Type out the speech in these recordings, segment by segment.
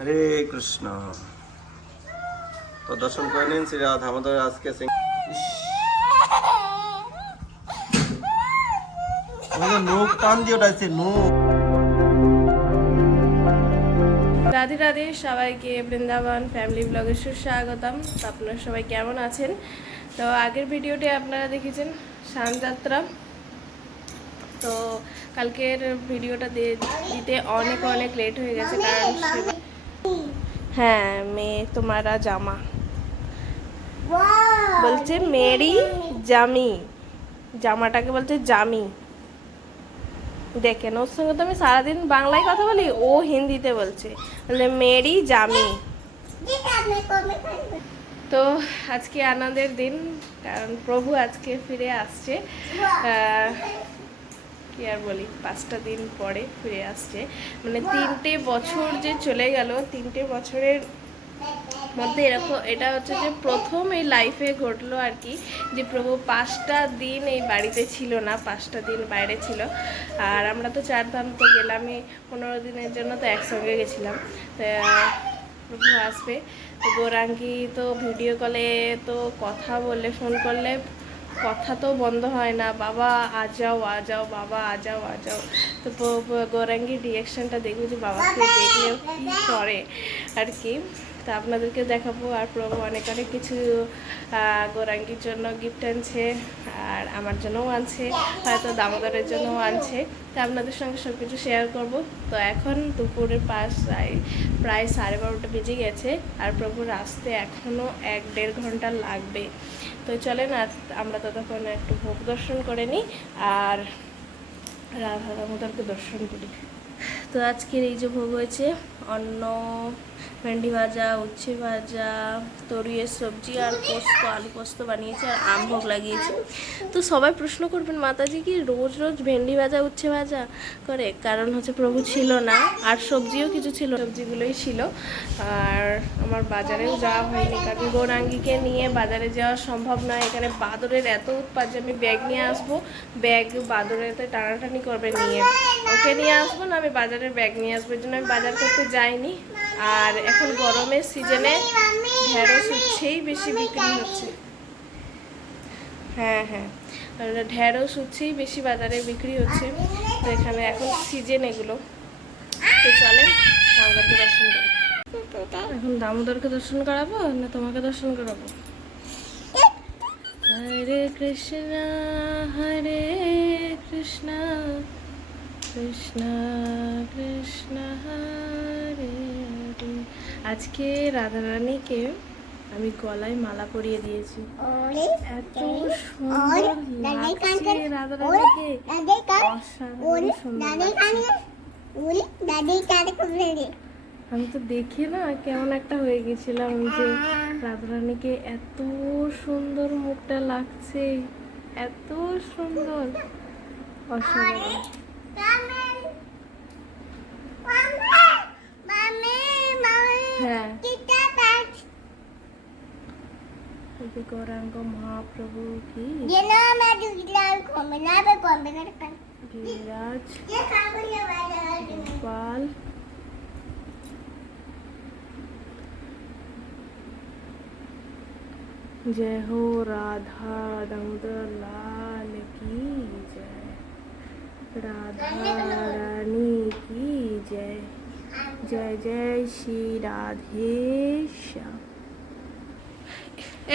হরে কৃষ্ণ। তো দর্শন করে নিন, শ্রী রাধা আমাদের আজকে সিং- টান দিয়ে রাধে রাধে, সবাইকে বৃন্দাবন ফ্যামিলি ব্লগে সুস্বাগতম। তো আপনারা সবাই কেমন আছেন? তো আগের ভিডিওটি আপনারা দেখেছেন শানযাত্রা তো কালকের ভিডিওটা দিতে অনেক অনেক লেট হয়ে গেছে, কারণ হ্যাঁ মেয়ে তোমারা জামা। বলছে মেরি জামি। জামাটাকে বলছে জামি। দেখেন ওর সঙ্গে তো আমি সারাদিন বাংলায় কথা বলি ও হিন্দিতে বলছে। বলে মেরি জামি। তো আজকে আনন্দের দিন কারণ প্রভু আজকে ফিরে আসছে। আহ, কি আর বলি, পাঁচটা দিন পরে ফিরে আসছে। মানে তিনটে বছর যে চলে গেল, তিনটে বছরের মধ্যে এরকম, এটা হচ্ছে যে প্রথম এই লাইফে ঘটলো আর কি, যে প্রভু পাঁচটা দিন এই বাড়িতে ছিল না, পাঁচটা দিন বাইরে ছিল। আর আমরা তো চার ধাম তো গেলামই, পনেরো দিনের জন্য তো একসঙ্গে গেছিলাম। প্রভু আসবে। তো গৌরাঙ্গি তো ভিডিও কলে তো কথা বললে ফোন করলে কথা তো বন্ধ হয় না। বাবা, আ যাও আ যাও, বাবা, আ যাও আ যাও। তো গৌরাঙ্গীর রিয়াকশনটা দেখব যে বাবাকে দেখলেও কী করে আর কি। তা আপনাদেরকে দেখাবো আর প্রভু অনেক অনেক কিছু গৌরাঙ্গির জন্য গিফট আনছে আর আমার জন্যও আনছে, হয়তো দামোদরের জন্যও আনছে। তা আপনাদের সঙ্গে সব কিছু শেয়ার করব। তো এখন দুপুরের পাশ প্রায় সাড়ে বারোটা বেজে গেছে আর প্রভুর আসতে এখনও এক দেড় ঘণ্টা লাগবে। তো চলেন আর আমরা ততক্ষণ একটু ভোগ দর্শন করে নিই আর রাধা দামোদরকে দর্শন করি। তো আজকের এই যে ভোগ হয়েছে অন্ন ভেন্ডি ভাজা, উচ্ছে ভাজা তরুয়ের সবজি আর পোস্ত, আলু পোস্ত বানিয়েছে আর আম ভোগ লাগিয়েছে। তো সবাই প্রশ্ন করবেন, মাতাজি কি রোজ রোজ ভেন্ডি ভাজা, উচ্ছে ভাজা করে? কারণ হচ্ছে প্রভু ছিল না, আর সবজিও কিছু ছিল, সবজিগুলোই ছিল। আর আমার বাজারেও যাওয়া হয়নি। কারণ গৌরাঙ্গিকে নিয়ে বাজারে যাওয়া সম্ভব নয়। এখানে বাদরের এত উৎপাত যে আমি ব্যাগ নিয়ে আসব, ব্যাগ বাদরেতে টানাটানি করবে নিয়ে। ওকে নিয়ে আসব না, আমি বাজারের ব্যাগ নিয়ে আসব? এই জন্য আমি বাজার করতে যাইনি। আর এখন গরমের সিজনে ঢেঁড়স উচ্ছেই বেশি বিক্রি হচ্ছে। হ্যাঁ হ্যাঁ। ঢেঁড়স উচ্ছেই বেশি বাজারে বিক্রি হচ্ছে। তো এখানে এখন সিজন এগুলো। তো চলেন দামোদরকে দর্শন করি। এখন দামোদরকে দর্শন করাবো না তোমাকে দর্শন করাবো? হরে কৃষ্ণ হরে কৃষ্ণ কৃষ্ণ কৃষ্ণ, হরে হরে আজকে রাধারানীকে আমি গলায় মালা পরিয়ে দিয়েছি। এত সুন্দর লাগছে রাধারানীকে। আমি তো দেখে না কেমন একটা হয়ে গেছিলাম যে রাধারানীকে এত সুন্দর মুখটা লাগছে। এত সুন্দর। অসাধারণ। হ্যাঁ गौरांग महाप्रभु की। ये ना मैं गुजरात कोमना पे कोमना रखा गिरिराज ये कांगड़िया वाला गोपाल जय हो राधा दामोदर लाल की जय। राधा रानी की जय। জয় জয় শ্রী রাধেশা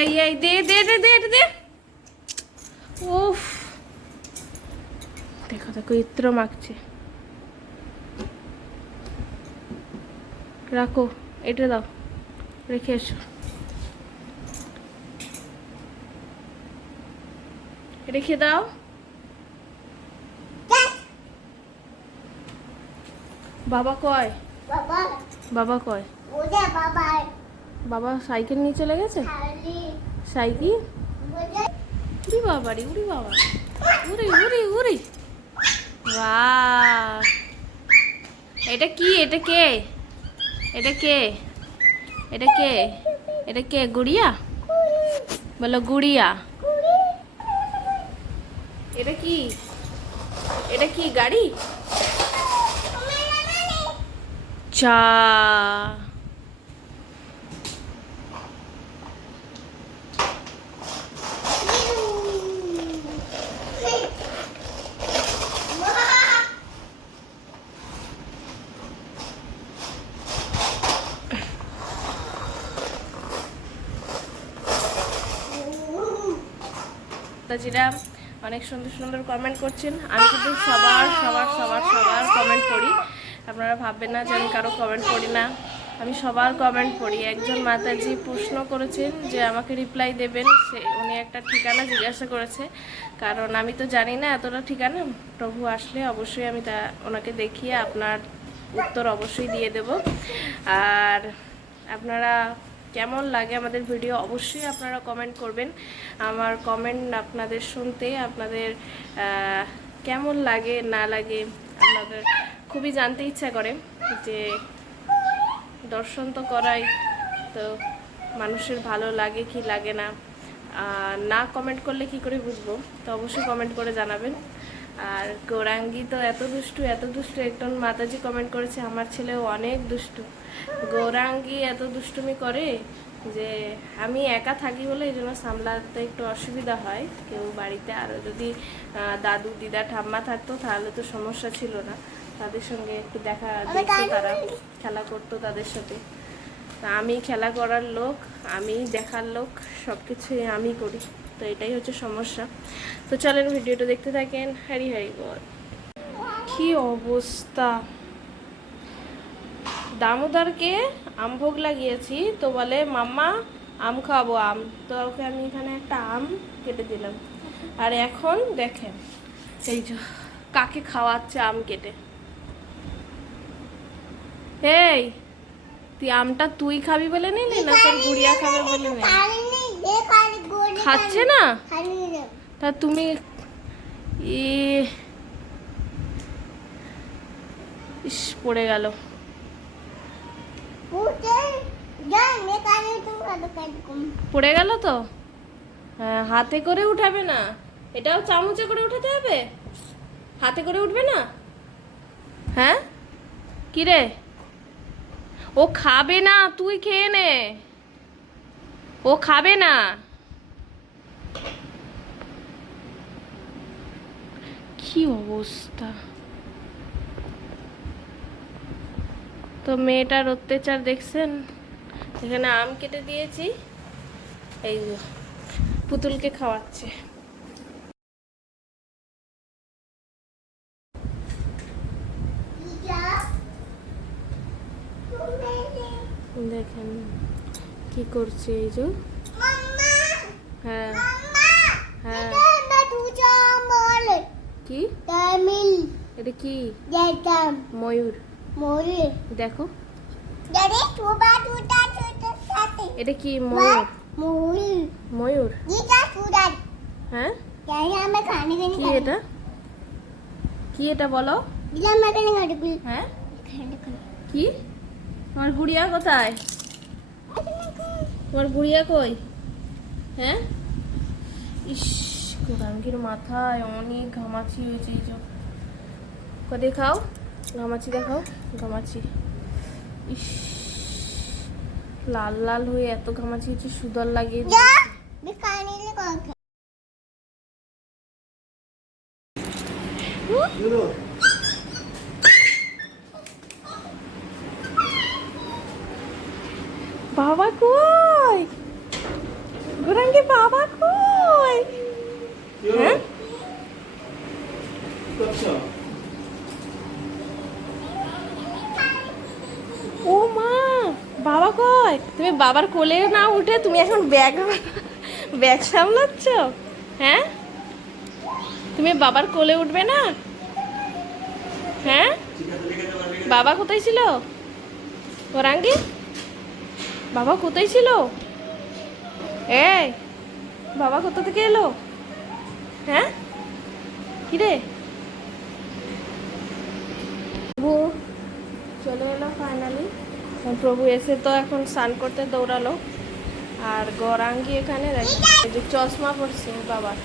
এই এই দে দে দে দে দে। উফ। দেখো দেখো, ইত্র মাখছে। রাখো, এটা দাও, রেখে এসো। রেখে দাও। বাবা কয়? বাবা। কয়? বাবা সাইকেল নিয়ে চলে গেছে? সাইকেল উড়ি বাবারি উড়ি বাবা উড়ি উড়ি উড়ি। বাহ। এটা কি? এটা কে? এটা কে? এটা কে? এটা কে? গুড়িয়া? বলো গুড়িয়া। এটা কি? এটা কি গাড়ি? আচ্ছা। চা শ্রোতাজিরা অনেক সুন্দর সুন্দর কমেন্ট করছেন। আমি কিন্তু সবার সবার সবার সবার কমেন্ট করি আপনারা ভাববেন না যে আমি কারও কমেন্ট পড়ি না। আমি সবার কমেন্ট পড়ি। একজন মাতাজি প্রশ্ন করেছেন যে আমাকে রিপ্লাই দেবেন। সে, উনি একটা ঠিকানা জিজ্ঞাসা করেছে। কারণ আমি তো জানি না এতটা ঠিকানা। প্রভু আসলে অবশ্যই আমি তা ওনাকে দেখিয়ে আপনার উত্তর অবশ্যই দিয়ে দেব। আর আপনারা কেমন লাগে আমাদের ভিডিও অবশ্যই আপনারা কমেন্ট করবেন। আমার কমেন্ট আপনাদের শুনতে, আপনাদের কেমন লাগে, না লাগে আপনাদের খুবই জানতে ইচ্ছা করে যে দর্শন তো করাই, তো মানুষের ভালো লাগে কি লাগে না। না কমেন্ট করলে কি করে বুঝব? তো অবশ্যই কমেন্ট করে জানাবেন। আর গৌরাঙ্গি তো এত দুষ্টু এত দুষ্টু। একজন মাতাজি কমেন্ট করেছে, আমার ছেলেও অনেক দুষ্টু। গৌরাঙ্গি এত দুষ্টুমি করে যে আমি একা থাকি বলে এই জন্য সামলাতে একটু অসুবিধা হয়। কেউ বাড়িতে আরও যদি দাদু, দিদা, ঠাম্মা থাকতো তাহলে তো সমস্যা ছিল না। তাদের সঙ্গে একটু দেখা দেখতো তারা, খেলা করতো তাদের সাথে। আমি খেলা করার লোক, আমি দেখার লোক সব কিছুই আমি করি। তো এটাই হচ্ছে সমস্যা। তো চলেন ভিডিওটা দেখতে থাকেন। হ্যারি হ্যারি বল। কি অবস্থা? দামোদরকে আম ভোগ লাগিয়েছি, তো বলে, মাম্মা, আম খাব আম। তো ওকে আমি এখানে একটা আম কেটে দিলাম। আর এখন দেখেন, এই যে কাকে খাওয়াচ্ছে আম কেটে। এই, তুই আমটা তুই খাবি বলে নিলি না তোর গুড়িয়া খাবে বলে নিলি? খাচ্ছে না? তা তুমি ইস, পড়ে গেল। পড়ে গেল তো? হ্যাঁ হাতে করে উঠাবে না। এটাও চামচে করে উঠাতে হবে? হাতে করে উঠবে না? হ্যাঁ? কি রে ও খাবে না, তুই খেয়ে নে। ও খাবে না। কি অবস্থা? তো মেয়েটার অত্যাচার দেখছেন? এখানে আম কেটে দিয়েছি। এই পুতুলকে খাওয়াচ্ছে। দেখেন কি করছে এই যে। হ্যাঁ। হ্যাঁ। কি? তামিল। এটা কি? ময়ূর। দেখো। এটা কি ময়ূর? ময়ূর। হ্যাঁ? কি এটা? কি এটা বলো? হ্যাঁ? কি? তোমার গুড়িয়া কোথায়? তোমার গুড়িয়া কই? হ্যাঁ? ইস গোরাঙ্গির মাথায় অনেক ঘামাচি হয়েছে এই যে। কো দেখাও। ঘামাচি দেখাও ঘামাচি ইস লাল লাল হয়ে এত ঘামাচি হচ্ছে সুদর লাগিয়ে যা আমি খানে লে কথা বাবা কই গোরাঙ্গি বাবা কই হ্যাঁ ও মা কই তুমি বাবার কোলে না উঠে তুমি এখন ব্যাগ ব্যাগ সামলাচ্ছ? হ্যাঁ? তুমি বাবার কোলে উঠবে না? হ্যাঁ? বাবা কোথায় ছিল? ওরাঙ্গি বাবা কোথায় ছিল? এই, বাবা কোথা থেকে এলো? হ্যাঁ? কি রে প্রভু চলে এলো ফাইনালি প্রভু এসে তো এখন স্নান করতে দৌড়ালো। আর গৌরাঙ্গি এখানে দেখো চশমা পড়ছে বাবার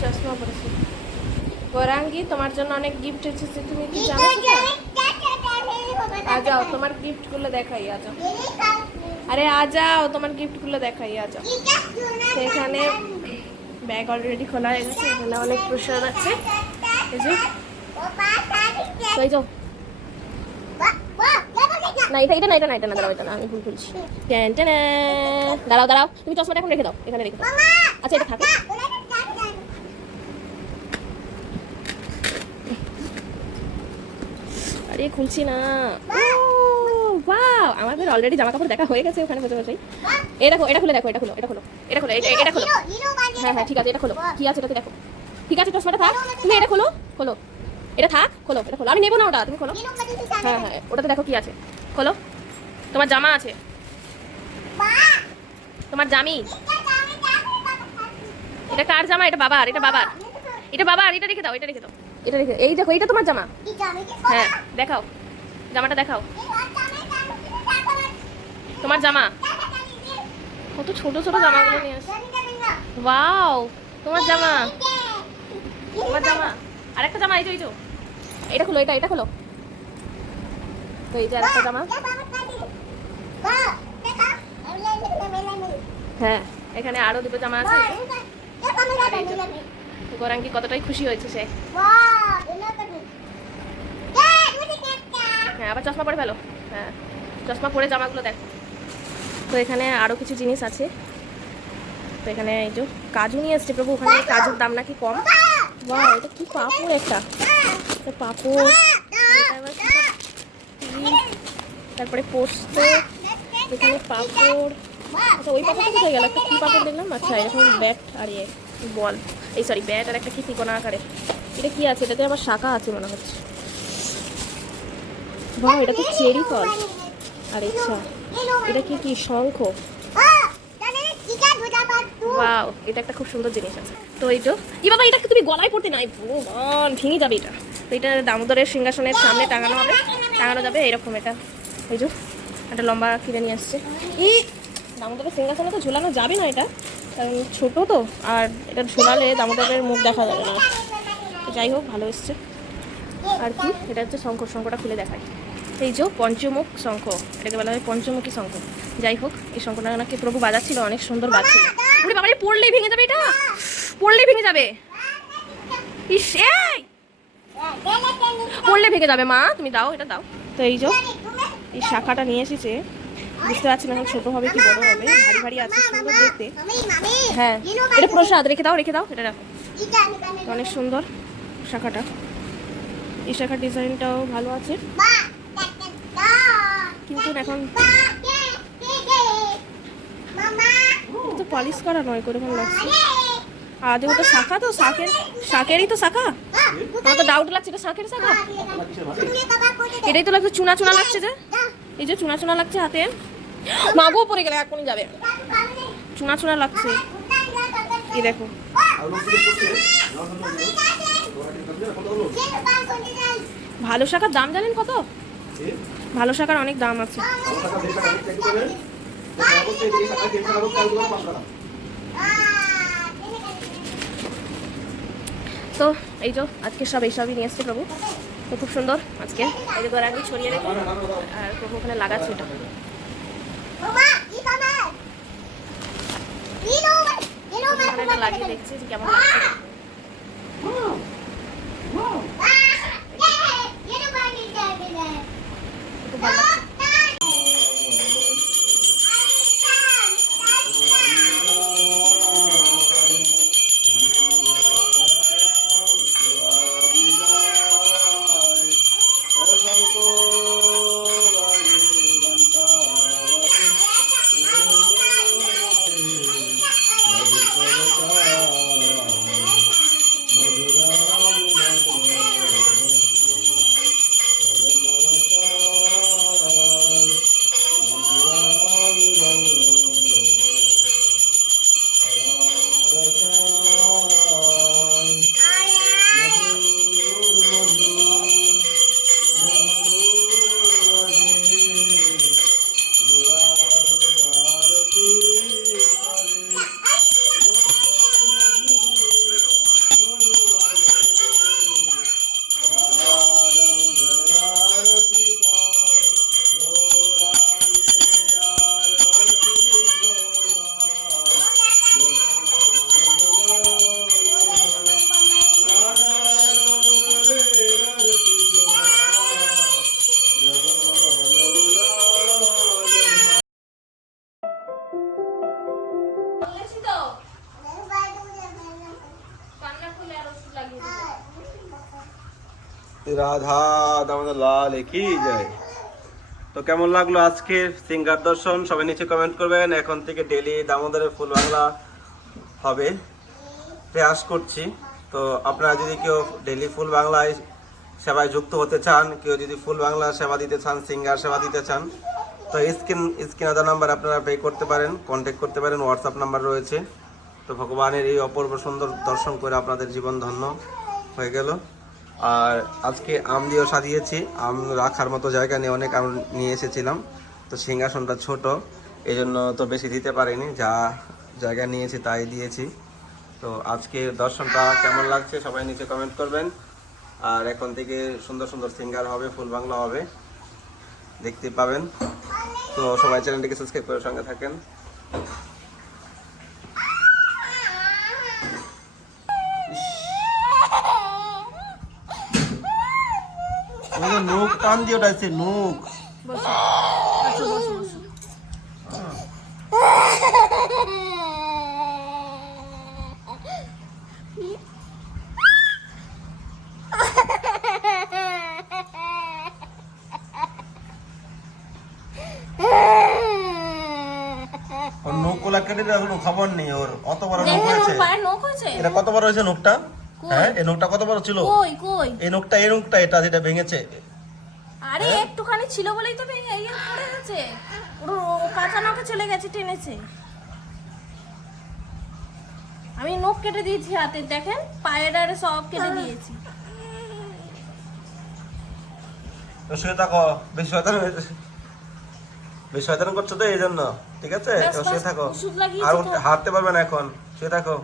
চশমা পড়ছে গৌরাঙ্গি, তোমার জন্য অনেক গিফট এসেছে, তুমি কি জানো? আ যাও, তোমার গিফটগুলো দেখাই, আ যাও। আরে, আ যাও, তোমার গিফটগুলো দেখাই, আ যাও। তো এখানে ব্যাগ অলরেডি খোলা হয়ে গেছে, এখানে অনেক প্রসাদ আছে। এই যে। যাও। না, এটা এটা না এটা না এটা না, দাঁড়াও, এটা না, আমি ভুল বলছি দাঁড়াও দাঁড়াও, তুমি চশমাটা এখন রেখে দাও, এখানে রেখে দাও। আচ্ছা এটা থাকো। আরে, খুলছি না। আমাদের অলরেডি জামা কাপড় দেখা হয়ে গেছে ওখানে এই দেখো, এটা দেখো, এটা এটা এটা এটা হ্যাঁ হ্যাঁ ঠিক আছে, এটা আছে দেখো। ঠিক আছে, চশমাটা থাক। তুমি এটা খোলো। এটা থাক, খোলো, এটা খোলো। আমি নেব না ওটা, তুমি খোলো। হ্যাঁ হ্যাঁ ওটাতে দেখো কি আছে। খোলো। তোমার জামা আছে? তোমার জামি? এটা কার জামা? এটা বাবার এটা বাবার। এটা বাবার, এটা রেখে দাও, এটা রেখে দাও। এটা রেখে এই দেখো এটা তোমার জামা। হ্যাঁ দেখাও। জামাটা দেখাও। তোমার জামা। কত ছোট ছোট জামাগুলো নিয়ে আসছে ওয়াও, তোমার জামা। তোমার জামা। আর একটা জামা, এই যে এই যে। এটা খোলো, এটা এটা খোলো। তো এই যে আরেকটা জামা হ্যাঁ এখানে আরও দুটো জামা আছে গোরাঙ্কি কতটাই খুশি হয়েছে সে হ্যাঁ আবার চশমা পরে ফেলো হ্যাঁ চশমা পরে জামাগুলো দেখো তো এখানে আরও কিছু জিনিস আছে তো এখানে এই যে কাজু নিয়ে এসছে প্রভু ওখানে কাজুর দাম নাকি কম বাহ এটা কি পাপড় একটা পাপড় এটা আবার কি সব তিল, তারপরে পোস্ত, এখানে পাপড়। আচ্ছা ওই পাপড়টা কোথায় গেল? একটা কি পাপড় দেখলাম? আচ্ছা এরকম ব্যাট আর ইয়ে বল। এই সরি ব্যাট আর একটা কি তিকোনা আকারে। এটা কি আছে? এটাতে আবার শাখা আছে মনে হচ্ছে। বাহ, এটা তো চেরি ফল আর আচ্ছা এটা কি কি, শঙ্খ? ওয়াও এটা একটা খুব সুন্দর জিনিস আছে। তো এই তো, ই বাবা, এটা তুমি গলায় পড়তে? নাই, ভগবান, ভেঙে যাবে এটা। তো এটা দামোদরের সিংহাসনের সামনে টাঙানো হবে। টাঙানো যাবে, এরকম এটা। এই যে, একটা লম্বা কিনে নিয়ে আসছে। ই, দামোদরের সিংহাসনে তো ঝোলানো যাবে না এটা, কারণ ছোট তো, আর এটা ঝোলালে দামোদরের মুখ দেখা যাবে না। যাই হোক, ভালো এসছে। আর কি, এটা হচ্ছে শঙ্খ, শঙ্খটা খুলে দেখাই এই যে, পঞ্চমুখ শঙ্খ, এটাকে বলা হয় পঞ্চমুখী শঙ্খ। যাই হোক, এই শঙ্খটা নাকি প্রভু বাজাচ্ছিল, অনেক সুন্দর বাজছিল। উড়ে বাবারে, পড়লেই ভেঙে যাবে এটা? পড়লেই ভেঙে যাবে। ইস, এই! পড়লে ভেঙে যাবে মা, তুমি দাও, এটা দাও। তো এই যে এই শাখাটা নিয়ে এসেছে। বুঝতে পারছি না এখন ছোট হবে কি বড় হবে ভারী ভারী আছে সুন্দর দেখতে। হ্যাঁ এটা প্রসাদ, রেখে দাও রেখে দাও, এটা রাখো। অনেক সুন্দর শাখাটা। এই শাখার ডিজাইনটাও ভালো আছে। কিন্তু এখন তো পলিশ করা নয়, করে ভালো লাগছে। আদে ওটা শাখা তো শাকের শাকেরই তো শাখা। আমার তো ডাউট লাগছে, এটা শাকের শাখা? এটাই তো লাগছে, চুনা চুনা লাগছে যে? এই যে চুনা চুনা লাগছে হাতে। মাগো পড়ে গেলে, এখনই যাবে। চুনা চুনা লাগছে। এই দেখো। ভালো শাখার দাম জানেন কত? ভালো শাখার অনেক দাম আছে। তো এই যে, আজকে সব এইসবই নিয়ে এসছে প্রভু। তো খুব সুন্দর আজকে। এই যে আমি ছড়িয়ে রেখে আর প্রভু ওখানে লাগাচ্ছি এটা লাগিয়ে দেখছি যে কেমন খুব ভালো রাধা, দামোদর লাল কি যায় তো কেমন লাগল আজকে সিঙ্গার দর্শন? সবাই নিচে কমেন্ট করবেন। এখন থেকে ডেলি দামোদরের ফুল বাংলা হবে। প্রয়াস করছি। তো আপনারা যদি কেউ ডেলি ফুল বাংলায় সেবায় যুক্ত হতে চান, কেউ যদি ফুল বাংলা সেবা দিতে চান, সিঙ্গার সেবা দিতে চান, তো স্ক্রিন স্ক্রিন আদার নাম্বার আপনারা পে করতে পারেন কন্ট্যাক্ট করতে পারেন হোয়াটসঅ্যাপ নাম্বার রয়েছে। তো ভগবানের এই অপূর্ব সুন্দর দর্শন করে আপনাদের জীবন ধন্য হয়ে গেল। আর আজকে আম দিয়েও সাজিয়েছি। আম রাখার মতো জায়গা নিয়ে অনেক আম নিয়ে এসেছিলাম। তো সিংহাসনটা ছোট এই জন্য তো বেশি দিতে পারিনি, যা জায়গা নিয়েছি তাই দিয়েছি। তো আজকে দর্শনটা কেমন লাগছে সবাই নিচে কমেন্ট করবেন। আর এখন থেকে সুন্দর সুন্দর সিঙ্গার হবে, ফুল বাংলা হবে, দেখতে পাবেন। তো সবাই চ্যানেলটিকে সাবস্ক্রাইব করে সঙ্গে থাকেন। টান দিয়ে বসো ওর নৌক কেটে কোনো খবর নেই ওর। বড় নৌক হয়েছে? এটা কত বড় হয়েছে নৌকটা? হ্যাঁ এই নৌকটা কত বড় ছিল? এই নৌকটা এই নৌকটা এটা যেটা ভেঙেছে। আরে হ্যাঁ? একটুখানি ছিল বলেই তো ভেঙে ইয়ে পড়ে গেছে। ওর কাঁচা নখে চলে গেছে টেনেছে। আমি নখ কেটে দিয়েছি হাতে দেখেন পায়ের আরে সব কেটে দিয়েছি। তো শুয়ে থাকো বেশি শয়তান হয়ে- বেশি শয়তান করছ তো এই জন্য ঠিক আছে? শুয়ে থাকো। আর হাঁটতে পারবে না এখন শুয়ে থাকো।